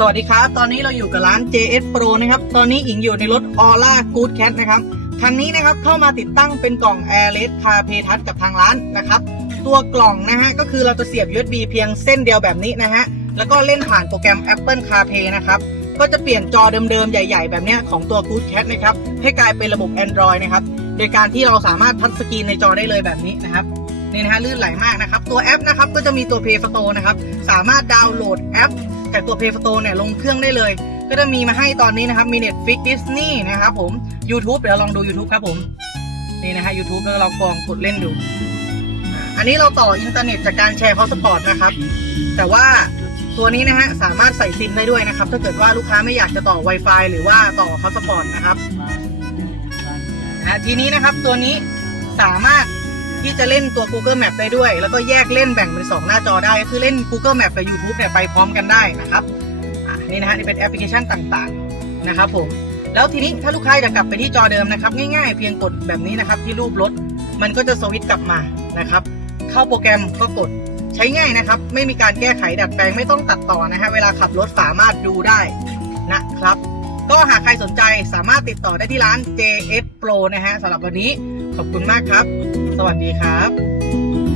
สวัสดีครับ ตอนนี้เราอยู่กับร้าน JS Pro นะครับ ตอนนี้อิงอยู่ในรถ Aura Good Cat นะครับ คันนี้นะครับเข้ามาติดตั้งเป็นกล่อง Airless CarPlay Touch กับทางร้านนะครับ ตัวกล่องนะฮะก็คือเราจะเสียบ USB เพียงเส้นเดียวแบบนี้นะฮะ แล้วก็เล่นผ่านโปรแกรม Apple CarPlay นะครับ ก็จะเปลี่ยนจอเดิมๆ ใหญ่ ๆ แบบนี้ของตัว Good Cat นะครับ ให้กลายเป็นระบบ Android นะครับ โดยการที่เราสามารถทัชสกรีนในจอได้เลยแบบนี้นะครับนี่นะฮะลื่นไหลมากนะครับ ตัวแอปนะครับก็จะมีตัว Play Store นะครับ สามารถดาวน์โหลดแอป จากตัว Play Store เนี่ยลงเครื่องได้เลย ก็จะมีมาให้ตอนนี้นะครับ มี Netflix Disney นะครับผม YouTube เดี๋ยวเราลองดู YouTube ครับผม นี่นะฮะ YouTube แล้วเราลองกดเล่นดู อันนี้เราต่ออินเทอร์เน็ตจากการแชร์ Hotspot นะครับ แต่ว่าตัวนี้นะฮะสามารถใส่ซิมได้ด้วยนะครับ ถ้าเกิดว่าลูกค้าไม่อยากจะต่อ Wi-Fi หรือว่าต่อ Hotspot นะครับทีนี้นะครับตัวนี้สามารถ ที่จะเล่นตัว Google Map ได้ด้วย แล้วก็แยกเล่นแบ่งเป็นสองหน้าจอได้ คือเล่น Google Map กับ YouTube เนี่ยไปพร้อมกันได้นะครับนี่นะฮะนี่เป็นแอปพลิเคชันต่างๆนะครับผมแล้วทีนี้ถ้าลูกค้าจะกลับไปที่จอเดิมนะครับ ง่ายๆ เพียงกดแบบนี้นะครับ ที่รูปรถมันก็จะสวิตช์กลับมานะครับ เข้าโปรแกรมก็กดใช้ง่ายนะครับ ไม่มีการแก้ไขดัดแปลงไม่ต้องตัดต่อนะฮะเวลาขับรถสามารถดูได้นะครับ ก็หากใครสนใจสามารถติดต่อได้ที่ร้าน JS Pro นะฮะสำหรับวันนี้ขอบคุณมากครับ สวัสดีครับ